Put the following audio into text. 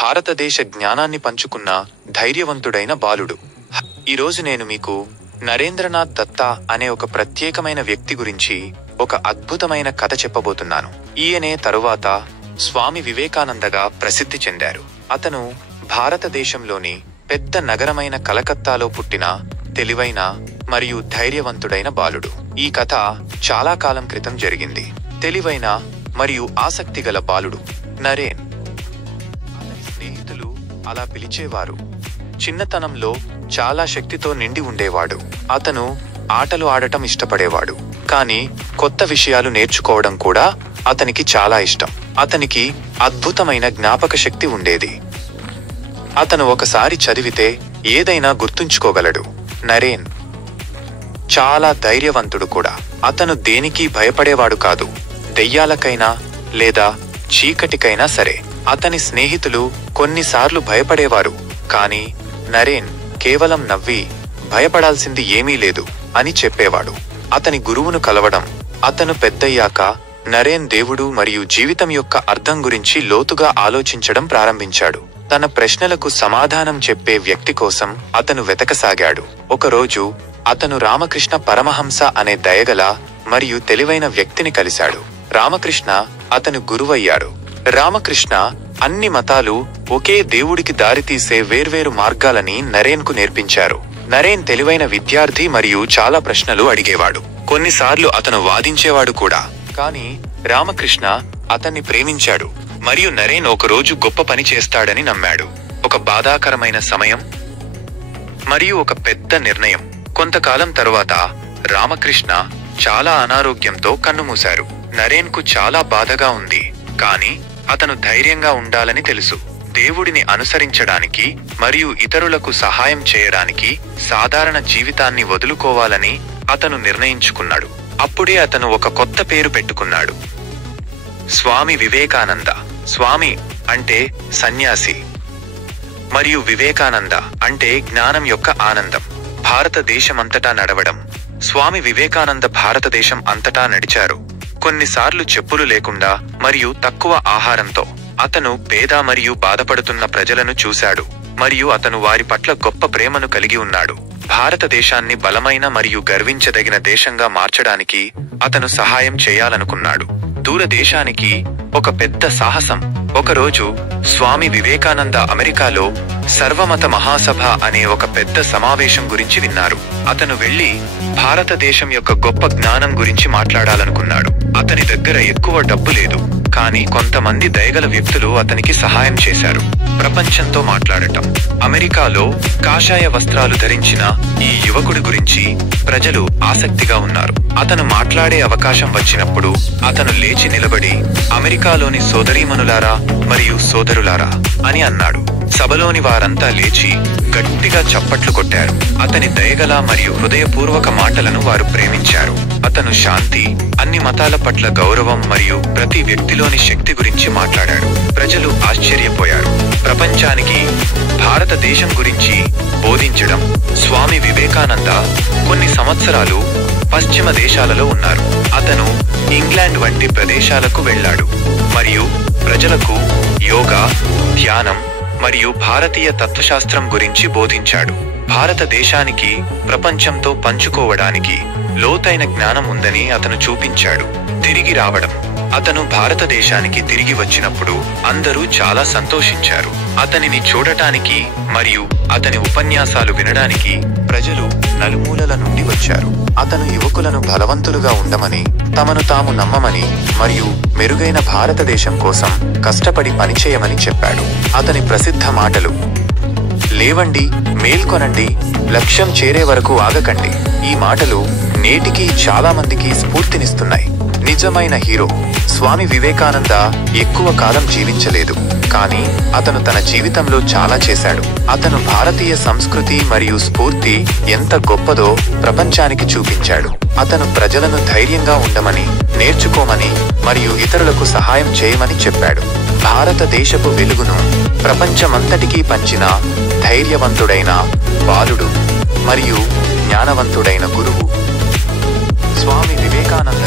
భారతదేశ జ్ఞానాన్ని పంచుకున్న ధైర్యవంతుడైన బాలుడు. ఈరోజు నేను మీకు నరేంద్రనాథ్ దత్తా అనే ఒక ప్రత్యేకమైన వ్యక్తి గురించి ఒక అద్భుతమైన కథ చెప్పబోతున్నాను. ఈయనే తరువాత స్వామి వివేకానందగా ప్రసిద్ధి చెందారు. అతను భారతదేశంలోని పెద్ద నగరమైన కలకత్తాలో పుట్టిన తెలివైన మరియు ధైర్యవంతుడైన బాలుడు. ఈ కథ చాలా కాలం క్రితం జరిగింది. తెలివైన మరియు ఆసక్తిగల బాలుడు నరేన్. అతని స్నేహితులు అలా పిలిచేవారు. చిన్నతనంలో చాలా శక్తితో నిండి ఉండేవాడు. అతను ఆటలు ఆడటం ఇష్టపడేవాడు, కానీ కొత్త విషయాలు నేర్చుకోవడం కూడా అతనికి చాలా ఇష్టం. అతనికి అద్భుతమైన జ్ఞాపక శక్తి ఉండేది. అతను ఒకసారి చదివితే ఏదైనా గుర్తుంచుకోగలడు. నరేన్ చాలా ధైర్యవంతుడు కూడా. అతను దేనికి భయపడేవాడు కాదు. దెయ్యాలకైనా లేదా చీకటికైనా సరే. అతని స్నేహితులు కొన్నిసార్లు భయపడేవారు, కానీ నరేన్ కేవలం నవ్వి భయపడాల్సింది ఏమీ లేదు అని చెప్పేవాడు. అతని గురువును కలవడం. అతను పెద్దయ్యాక నరేన్ దేవుడు మరియు జీవితం యొక్క అర్థం గురించి లోతుగా ఆలోచించడం ప్రారంభించాడు. తన ప్రశ్నలకు సమాధానం చెప్పే వ్యక్తి కోసం అతను వెతకసాగాడు. ఒకరోజు అతను రామకృష్ణ పరమహంస అనే దయగల మరియు తెలివైన వ్యక్తిని కలిశాడు. రామకృష్ణ అతను గురువయ్యాడు. రామకృష్ణ అన్ని మతాలు ఒకే దేవుడికి దారితీసే వేర్వేరు మార్గాలని నరేన్కు నేర్పించారు. నరేన్ తెలివైన విద్యార్థి మరియు చాలా ప్రశ్నలు అడిగేవాడు. కొన్నిసార్లు అతను వాదించేవాడు కూడా. కానీ రామకృష్ణ అతన్ని ప్రేమించాడు మరియు నరేన్ ఒకరోజు గొప్ప పని చేస్తాడని నమ్మాడు. ఒక బాధాకరమైన సమయం మరియు ఒక పెద్ద నిర్ణయం. కొంతకాలం తరువాత రామకృష్ణ చాలా అనారోగ్యంతో కన్నుమూశారు. నరేన్కు చాలా బాధగా ఉంది, కానీ అతను ధైర్యంగా ఉండాలని తెలుసు. దేవుడిని అనుసరించడానికి మరియు ఇతరులకు సహాయం చేయడానికి సాధారణ జీవితాన్ని వదులుకోవాలని అతను నిర్ణయించుకున్నాడు. అప్పుడే అతను ఒక కొత్త పేరు పెట్టుకున్నాడు, స్వామి వివేకానంద. స్వామి అంటే సన్యాసి మరియు వివేకానంద అంటే జ్ఞానం యొక్క ఆనందం. భారతదేశమంతటా నడవడం. స్వామి వివేకానంద భారతదేశం అంతటా నడిచారు. కొన్నిసార్లు చెప్పులు లేకుండా మరియు తక్కువ ఆహారంతో. అతను పేద మరియు బాధపడుతున్న ప్రజలను చూశాడు మరియు అతను వారి పట్ల గొప్ప ప్రేమను కలిగి ఉన్నాడు. భారతదేశాన్ని బలమైన మరియు గర్వించదగిన దేశంగా మార్చడానికి అతను సహాయం చేయాలనుకున్నాడు. దూరదేశానికి ఒక పెద్ద సాహసం. ఒకరోజు స్వామి వివేకానంద అమెరికాలో సర్వమత మహాసభ అనే ఒక పెద్ద సమావేశం గురించి విన్నారు. అతను వెళ్లి భారతదేశం యొక్క గొప్ప జ్ఞానం గురించి మాట్లాడాలనుకున్నాడు. అతని దగ్గర ఎక్కువ డబ్బు లేదు, కానీ కొంతమంది దయగల వ్యక్తులు అతనికి సహాయం చేశారు. ప్రపంచంతో మాట్లాడటం. అమెరికాలో కాషాయ వస్త్రాలు ధరించిన ఈ యువకుడి గురించి ప్రజలు ఆసక్తిగా ఉన్నారు. అతను మాట్లాడే అవకాశం వచ్చినప్పుడు అతను లేచి నిలబడి, అమెరికాలోని సోదరీమణులారా మరియు సోదరులారా అని అన్నాడు. సభలోని వారంతా లేచి గట్టిగా చప్పట్లు కొట్టారు. అతని దయగల మరియు హృదయపూర్వక మాటలను వారు ప్రేమించారు. అతను శాంతి, అన్ని మతాల పట్ల గౌరవం మరియు ప్రతి వ్యక్తిలోని శక్తి గురించి మాట్లాడాడు. ప్రజలు ఆశ్చర్యపోయారు. ప్రపంచానికి భారతదేశం గురించి బోధించడం. స్వామి వివేకానంద కొన్ని సంవత్సరాలు పశ్చిమ దేశాలలో ఉన్నారు. అతను ఇంగ్లాండ్ వంటి ప్రదేశాలకు వెళ్ళాడు మరియు ప్రజలకు యోగా, ధ్యానం మరియు భారతీయ తత్వశాస్త్రం గురించి బోధించాడు. భారతదేశానికి ప్రపంచంతో పంచుకోవడానికి లోతైన జ్ఞానం ఉందని అతను చూపించాడు. తిరిగి రావడం. అతను భారతదేశానికి తిరిగి వచ్చినప్పుడు అందరూ చాలా సంతోషించారు. అతనిని చూడటానికి మరియు అతని ఉపన్యాసాలు వినడానికి ప్రజలు నలుమూలల నుండి వచ్చారు. అతను యువకులను బలవంతులుగా ఉండమని, తమను తాము నమ్మమని మరియు మెరుగైన భారతదేశం కోసం కష్టపడి పనిచేయమని చెప్పాడు. అతని ప్రసిద్ధ మాటలు: లేవండి, మేల్కొనండి, లక్ష్యం చేరే వరకు ఆగకండి. ఈ మాటలు నేటికి చాలా మందికి స్ఫూర్తినిస్తున్నాయి. నిజమైన హీరో. స్వామి వివేకానంద ఎక్కువ కాలం జీవించలేదు, కానీ అతను తన జీవితంలో చాలా చేశాడు. అతను భారతీయ సంస్కృతి మరియు స్ఫూర్తి ఎంత గొప్పదో ప్రపంచానికి చూపించాడు. అతను ప్రజలను ధైర్యంగా ఉండమని, నేర్చుకోమని మరియు ఇతరులకు సహాయం చేయమని చెప్పాడు. భారతదేశపు వెలుగును ప్రపంచమంతటికీ పంచిన ధైర్యవంతుడైన బాలుడు మరియు జ్ఞానవంతుడైన గురువు స్వామి వివేకానంద.